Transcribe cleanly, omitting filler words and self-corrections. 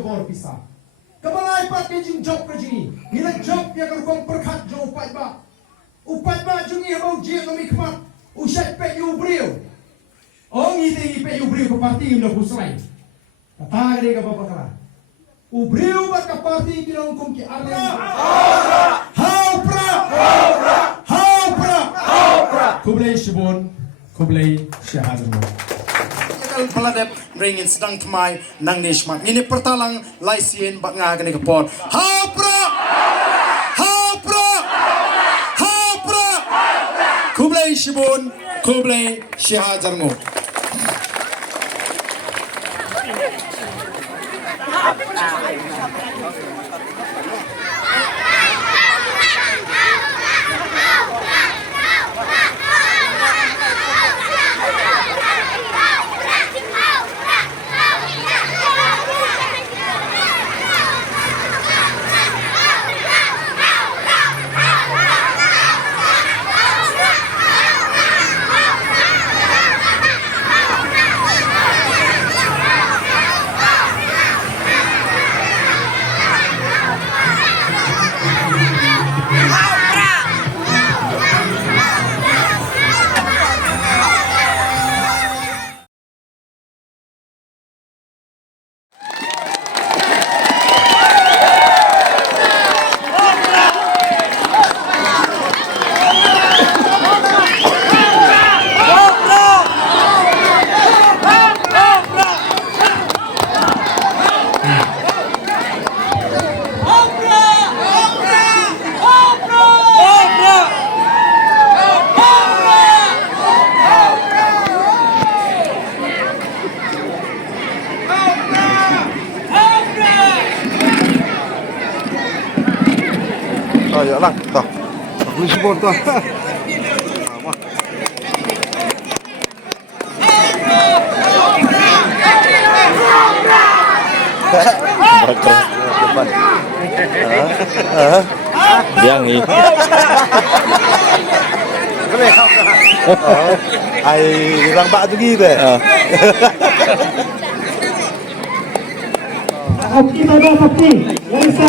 bor pisa. Kabalay pat kejing job kejing. Nila job yang kau perkat jo upat ba. Upat ba jungi habau je kami kemat. Usai pe yu brio. Ong ite pe yu brio ke parti ndak usai. Kata gede ke bapa kara. Ubriu bat ke parti kira hukum ki arang. Haupra. Kublai Shibun, Kublai Syahadmu. Peladep ringin sedang kemai nang nishmat. Ini pertalang laisien bak ngagane kepon. Haupra. Kublai Shibun, Kublai Syahadmu. Ya lang, toh. Aku support toh. Yang ini. Ai lambat tu gitu. Opti mana opti? Lesa.